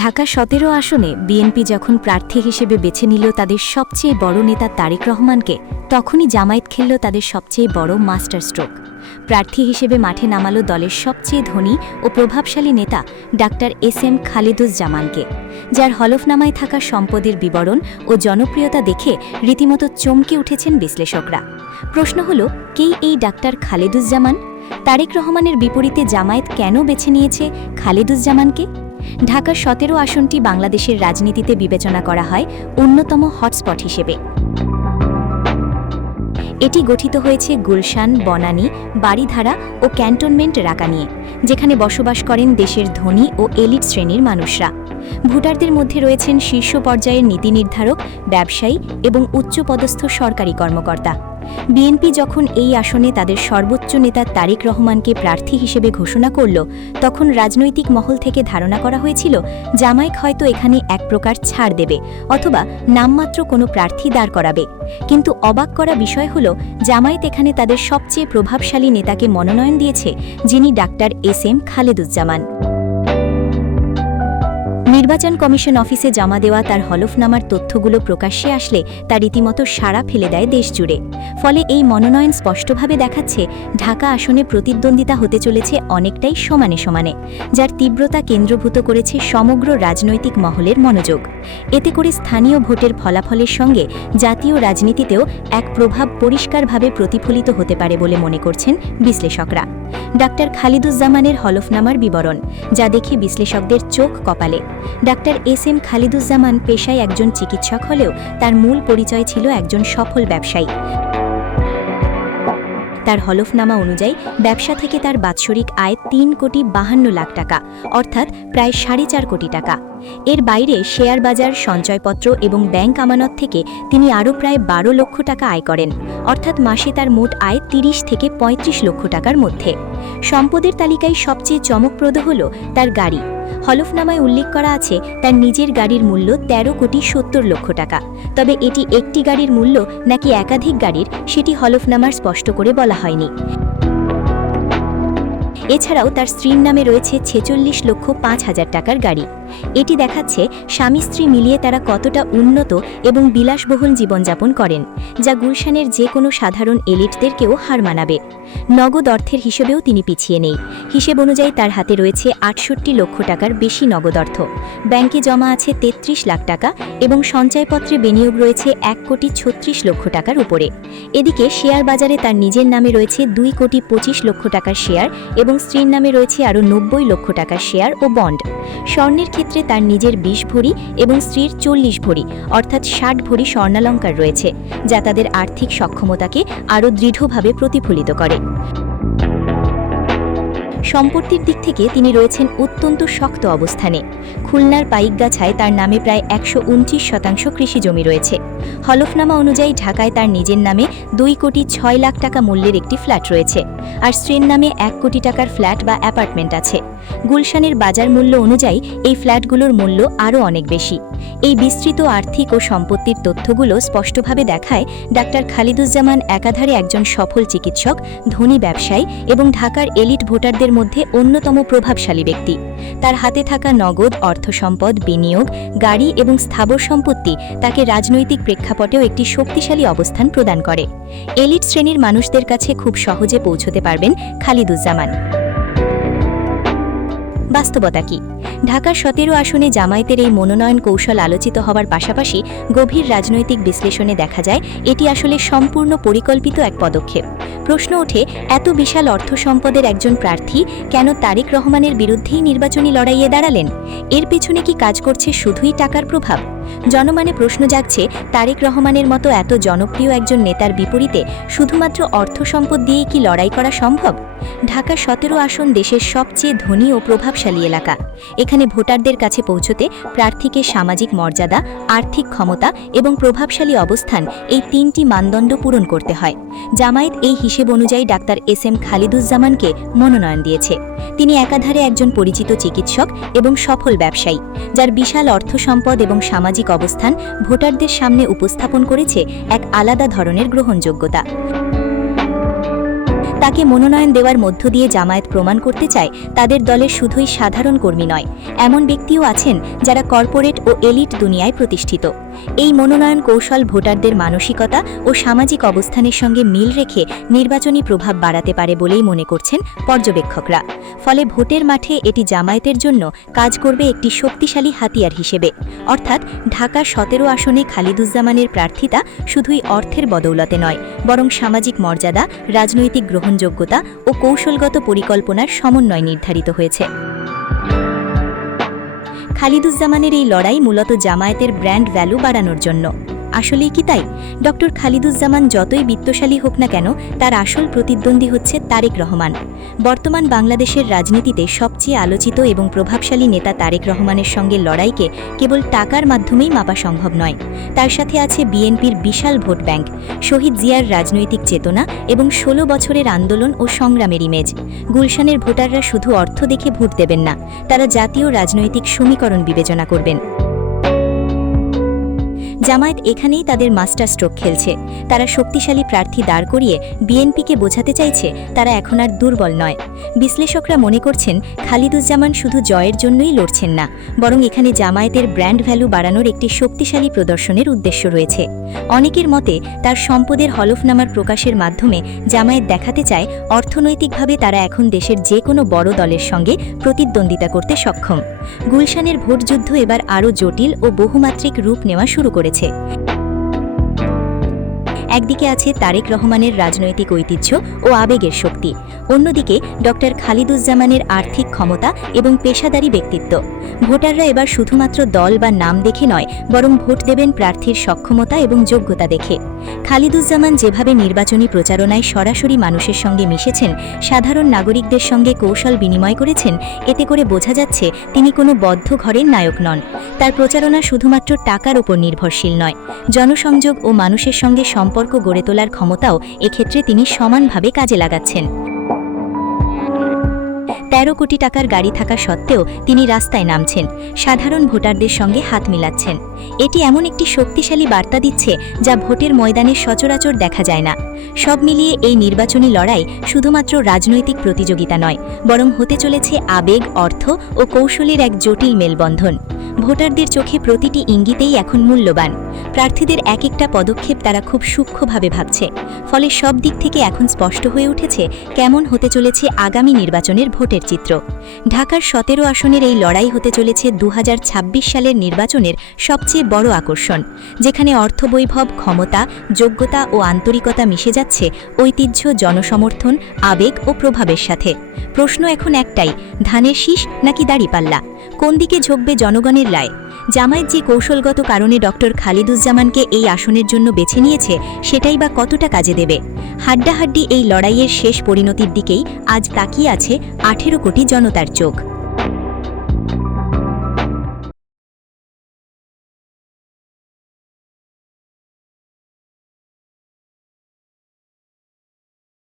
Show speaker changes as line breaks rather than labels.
ঢাকা সতেরো আসনে বিএনপি যখন প্রার্থী হিসেবে বেছে নিল তাদের সবচেয়ে বড় নেতা তারেক রহমানকে, তখনই জামায়াত খেলল তাদের সবচেয়ে বড় মাস্টার স্ট্রোক। প্রার্থী হিসেবে মাঠে নামালো দলের সবচেয়ে ধনী ও প্রভাবশালী নেতা ডাক্তার এস এম খালেদুজ্জামানকে, যার হলফনামায় থাকা সম্পদের বিবরণ ও জনপ্রিয়তা দেখে রীতিমতো চমকে উঠেছেন বিশ্লেষকরা। প্রশ্ন হল, কে এই ডাক্তার খালেদুজ্জামান? তারেক রহমানের বিপরীতে জামায়াত কেন বেছে নিয়েছে খালেদুজ্জামানকে? ঢাকার সতেরো আসনটি বাংলাদেশের রাজনীতিতে বিবেচনা করা হয় অন্যতম হটস্পট হিসেবে। এটি গঠিত হয়েছে গুলশান, বনানী বাড়িধারা ও ক্যান্টনমেন্ট রাকা নিয়ে, যেখানে বসবাস করেন দেশের ধনী ও এলিট শ্রেণির মানুষরা। ভোটারদের মধ্যে রয়েছেন শীর্ষ পর্যায়ের নীতি নির্ধারক, ব্যবসায়ী এবং উচ্চপদস্থ সরকারি কর্মকর্তা। বিএনপি যখন এই আসনে তাদের সর্বোচ্চ নেতা তারেক রহমানকে প্রার্থী হিসেবে ঘোষণা করল, তখন রাজনৈতিক মহল থেকে ধারণা করা হয়েছিল, জামায়াত হয়তো এখানে এক প্রকার ছাড় দেবে অথবা নামমাত্র কোনো প্রার্থী দাঁড় করাবে। কিন্তু অবাক করা বিষয় হল, জামায়াত এখানে তাদের সবচেয়ে প্রভাবশালী নেতাকে মনোনয়ন দিয়েছে, যিনি ডাক্তার এস এম খালেদুজ্জামান। নির্বাচন কমিশন অফিসে জমা দেওয়া তার হলফনামার তথ্যগুলো প্রকাশ্যে আসলে তা রীতিমতো সাড়া ফেলে দেয় দেশ জুড়ে ফলে এই মনোনয়ন স্পষ্টভাবে দেখাচ্ছে, ঢাকা আসনে প্রতিদ্বন্দ্বিতা হতে চলেছে অনেকটাই সমানে সমানে, যার তীব্রতা কেন্দ্রভূত করেছে সমগ্র রাজনৈতিক মহলের মনোযোগ। এতে করে স্থানীয় ভোটের ফলাফলের সঙ্গে জাতীয় রাজনীতিতেও এক প্রভাব পরিষ্কারভাবে প্রতিফলিত হতে পারে বলে মনে করছেন বিশ্লেষকরা। ডাক্তার খালিদুজ্জামানের হলফনামার বিবরণ, যা দেখে বিশ্লেষকদের চোখ কপালে। ডাক্তার এস এম খালিদুজ্জামান পেশায় একজন চিকিৎসক হলেও তার মূল পরিচয় ছিল একজন সফল ব্যবসায়ী। তার হলফনামা অনুযায়ী ব্যবসা থেকে তার বাৎসরিক আয় তিন কোটি বাহান্ন লাখ টাকা, অর্থাৎ প্রায় সাড়ে চার কোটি টাকা। এর বাইরে শেয়ার বাজার, সঞ্চয়পত্র এবং ব্যাংক আমানত থেকে তিনি আরও প্রায় বারো লক্ষ টাকা আয় করেন, অর্থাৎ মাসে তার মোট আয় তিরিশ থেকে ৩৫ লক্ষ টাকার মধ্যে। সম্পদের তালিকায় সবচেয়ে চমকপ্রদ হল তার গাড়ি। হলফনামায় উল্লেখ করা আছে, তার নিজের গাড়ির মূল্য ১৩ কোটি সত্তর লক্ষ টাকা। তবে এটি একটি গাড়ির মূল্য নাকি একাধিক গাড়ির, সেটি হলফনামার স্পষ্ট করে বলা হয়নি। এছাড়াও তার স্ত্রীর নামে রয়েছে ছেচল্লিশ লক্ষ পাঁচ হাজার টাকার গাড়ি। এটি দেখাচ্ছে স্বামী স্ত্রী মিলিয়ে তারা কতটা উন্নত এবং বিলাসবহুল জীবনযাপন করেন, যা গুলশানের যে কোনো সাধারণ এলিটদেরকেও হার মানাবে। নগদ অর্থের হিসেবেও তিনি পিছিয়ে নেই। হিসেব অনুযায়ী তার হাতে রয়েছে আটষট্টি লক্ষ টাকার বেশি নগদ অর্থ। ব্যাংকে জমা আছে তেত্রিশ লাখ টাকা এবং সঞ্চয়পত্রে বিনিয়োগ রয়েছে এক কোটি ছত্রিশ লক্ষ টাকার উপরে। এদিকে শেয়ার বাজারে তার নিজের নামে রয়েছে দুই কোটি পঁচিশ লক্ষ টাকার শেয়ার এবং স্ত্রীর নামে রয়েছে আরও নব্বই লক্ষ টাকার শেয়ার ও বন্ড। স্বর্ণের ক্ষেত্রে তার নিজের বিশ ভরি এবং স্ত্রীর চল্লিশ ভরি, অর্থাৎ ষাট ভরি স্বর্ণালঙ্কার রয়েছে, যা তাদের আর্থিক সক্ষমতাকে আরও দৃঢ়ভাবে প্রতিফলিত করে। সম্পত্তির দিক থেকে তিনি রয়েছেন অত্যন্ত শক্ত অবস্থানে। খুলনার পাইকগাছায় তার নামে প্রায় একশো শতাংশ কৃষি জমি রয়েছে। হলফনামা অনুযায়ী ঢাকায় তার নিজের নামে দুই কোটি ছয় লাখ টাকা মূল্যের একটি ফ্ল্যাট রয়েছে। আর স্ত্রীর নামে এক কোটি টাকার ফ্ল্যাট বা অ্যাপার্টমেন্ট আছে। গুলশানের বাজার মূল্য অনুযায়ী এই ফ্ল্যাটগুলোর মূল্য আরও অনেক বেশি। এই বিস্তৃত আর্থিক ও সম্পত্তির তথ্যগুলো স্পষ্টভাবে দেখায় ডাক্তার খালিদুজ্জামান একাধারে একজন সফল চিকিৎসক, ধনী ব্যবসায়ী এবং ঢাকার এলিট ভোটারদের মধ্যে অন্যতম প্রভাবশালী ব্যক্তি। তার হাতে থাকা নগদ, অর্থ সম্পদ, বিনিয়োগ, গাড়ি এবং স্থাবর সম্পত্তি তাকে রাজনৈতিক প্রেক্ষাপটেও একটি শক্তিশালী অবস্থান প্রদান করে। এলিট শ্রেণির মানুষদের কাছে খুব সহজে পৌঁছতে পারবেন খালিদুজ্জামান। বাস্তবতা কি? ঢাকার সতেরো আসনে জামায়াতের এই মনোনয়ন কৌশল আলোচিত হওয়ার পাশাপাশি গভীর রাজনৈতিক বিশ্লেষণে দেখা যায়, এটি আসলে সম্পূর্ণ পরিকল্পিত এক পদক্ষেপ। প্রশ্ন ওঠে, এত বিশাল অর্থ সম্পদের একজন প্রার্থী কেন তারেক রহমানের বিরুদ্ধেই নির্বাচনী লড়াইয়ে দাঁড়ালেন? এর পেছনে কি কাজ করছে শুধুই টাকার প্রভাব? জনমানে প্রশ্ন জাগছে, তারেক রহমানের মতো এত জনপ্রিয় একজন নেতার বিপরীতে শুধুমাত্র অর্থ সম্পদ দিয়েই কি লড়াই করা সম্ভব? ঢাকা সতেরো আসন দেশের সবচেয়ে ধনী ও প্রভাবশালী এলাকা। এখানে ভোটারদের কাছে পৌঁছতে প্রার্থীকে সামাজিক মর্যাদা, আর্থিক ক্ষমতা এবং প্রভাবশালী অবস্থান এই তিনটি মানদণ্ড পূরণ করতে হয়। জামায়াত এই হিসেব অনুযায়ী ডাক্তার এস এম খালিদুজ্জামানকে মনোনয়ন দিয়েছে। তিনি একাধারে একজন পরিচিত চিকিৎসক এবং সফল ব্যবসায়ী, যার বিশাল অর্থ সম্পদ এবং সামাজিক অবস্থান ভোটারদের সামনে উপস্থাপন করেছে এক আলাদা ধরনের গ্রহণযোগ্যতা। তাকে মনোনয়ন দেওয়ার মধ্য দিয়ে জামায়াত প্রমাণ করতে চায়, তাদের দলের শুধুই সাধারণ কর্মী নয়। এমন ব্যক্তিও আছেন যারা কর্পোরেট ও এলিট দুনিয়ায় প্রতিষ্ঠিত। এই মনোনয়ন কৌশল ভোটারদের মানসিকতা ও সামাজিক অবস্থানের সঙ্গে মিল রেখে নির্বাচনী প্রভাব বাড়াতে পারে বলেই মনে করছেন পর্যবেক্ষকরা। ফলে ভোটের মাঠে এটি জামায়াতের জন্য কাজ করবে একটি শক্তিশালী হাতিয়ার হিসেবে। অর্থাৎ ঢাকা সতেরো আসনে খালিদুজ্জামানের প্রার্থিতা শুধুই অর্থের বদৌলতে নয়, বরং সামাজিক মর্যাদা, রাজনৈতিক গ্রহণযোগ্যতা ও কৌশলগত পরিকল্পনার সমন্বয় নির্ধারিত হয়েছে। খালিদুজ্জামানের এই লড়াই মূলত জামায়াতের ব্র্যান্ড ভ্যালু বাড়ানোর জন্য। আসলেই কি তাই? ডক্টর খালিদুজ্জামান যতই বিত্তশালী হোক না কেন, তার আসল প্রতিদ্বন্দ্বী হচ্ছে তারেক রহমান। বর্তমান বাংলাদেশের রাজনীতিতে সবচেয়ে আলোচিত এবং প্রভাবশালী নেতা তারেক রহমানের সঙ্গে লড়াইকে কেবল টাকার মাধ্যমেই মাপা সম্ভব নয়। তার সাথে আছে বিএনপির বিশাল ভোট ব্যাংক, শহীদ জিয়ার রাজনৈতিক চেতনা এবং ষোলো বছরের আন্দোলন ও সংগ্রামের ইমেজ। গুলশানের ভোটাররা শুধু অর্থ দেখে ভোট দেবেন না, তারা জাতীয় রাজনৈতিক সমীকরণ বিবেচনা করবেন। জামায়াত এখানেই তাদের মাস্টার স্ট্রোক খেলছে। তারা শক্তিশালী প্রার্থী দাঁড় করিয়ে বিএনপিকে বোঝাতে চাইছে, তারা এখন আর দুর্বল নয়। বিশ্লেষকরা মনে করছেন, খালিদুজ্জামান শুধু জয়ের জন্যই লড়ছেন না, বরং এখানে জামায়াতের ব্র্যান্ড ভ্যালু বাড়ানোর একটি শক্তিশালী প্রদর্শনের উদ্দেশ্য রয়েছে। অনেকের মতে, তার সম্পদের হলফনামার প্রকাশের মাধ্যমে জামায়াত দেখাতে চায়, অর্থনৈতিকভাবে তারা এখন দেশের যে কোনো বড় দলের সঙ্গে প্রতিদ্বন্দ্বিতা করতে সক্ষম। গুলশানের ভোটযুদ্ধ এবার আরও জটিল ও বহুমাত্রিক রূপ নেওয়া শুরু করেছে। হয়েছে একদিকে আছে তারেক রহমানের রাজনৈতিক ঐতিহ্য ও আবেগের শক্তি। অন্যদিকে ডক্টর খালিদুজ্জামানের আর্থিক ক্ষমতা এবং পেশাদারী ব্যক্তিত্ব। ভোটাররা এবার শুধুমাত্র দল বা নাম দেখে নয়, বরং ভোট দেবেন প্রার্থীর সক্ষমতা এবং যোগ্যতা দেখে। খালিদুজ্জামান যেভাবে নির্বাচনী প্রচারণায় সরাসরি মানুষের সঙ্গে মিশেছেন, সাধারণ নাগরিকদের সঙ্গে কৌশল বিনিময় করেছেন, এতে করে বোঝা যাচ্ছে তিনি কোনো বদ্ধ ঘরের নায়ক নন। তার প্রচারণা শুধুমাত্র টাকার উপর নির্ভরশীল নয়, জনসংযোগ ও মানুষের সঙ্গে সম্পর্ক গড়ে তোলার ক্ষমতাও এক্ষেত্রে তিনি সমানভাবে কাজে লাগাচ্ছেন। তেরো কোটি টাকার গাড়ি থাকা সত্ত্বেও তিনি রাস্তায় নামছেন। সাধারণ ভোটারদের সঙ্গে হাত মিলাচ্ছেন। এটি এমন একটি শক্তিশালী বার্তা দিচ্ছে যা ভোটের ময়দানে সচরাচর দেখা যায় না। সব মিলিয়ে এই নির্বাচনী লড়াই শুধুমাত্র রাজনৈতিক প্রতিযোগিতা নয়, বরং হতে চলেছে আবেগ, অর্থ ও কৌশলের এক জটিল মেলবন্ধন। ভোটারদের চোখে প্রতিটি ইঙ্গিতেই এখন মূল্যবান। প্রার্থীদের এক একটা পদক্ষেপ তারা খুব সূক্ষ্মভাবে ভাবছে। ফলে সব দিক থেকে এখন স্পষ্ট হয়ে উঠেছে কেমন হতে চলেছে আগামী নির্বাচনের ভোটের চিত্র ঢাকার সতেরো আসনের এই লড়াই হতে চলেছে দু হাজার ছাব্বিশ সালের নির্বাচনের সবচেয়ে বড় আকর্ষণ, যেখানে অর্থবৈভব, ক্ষমতা, যোগ্যতা ও আন্তরিকতা মিশে যাচ্ছে ঐতিহ্য, জনসমর্থন, আবেগ ও প্রভাবের সাথে। প্রশ্ন এখন একটাই, ধানের শীষ নাকি দাড়িপাল্লা? কোন দিকে ঝোঁকবে জনগণের রায়? জামায়াত যে কৌশলগত কারণে ডক্টর খালিদুজ্জামানকে এই আসনের জন্য বেছে নিয়েছে, সেটাই বা কতটা কাজে দেবে? হাড্ডাহাড্ডি এই লড়াইয়ের শেষ পরিণতির দিকেই আজ তাকিয়ে আছে আঠেরো কোটি জনতার চোখ।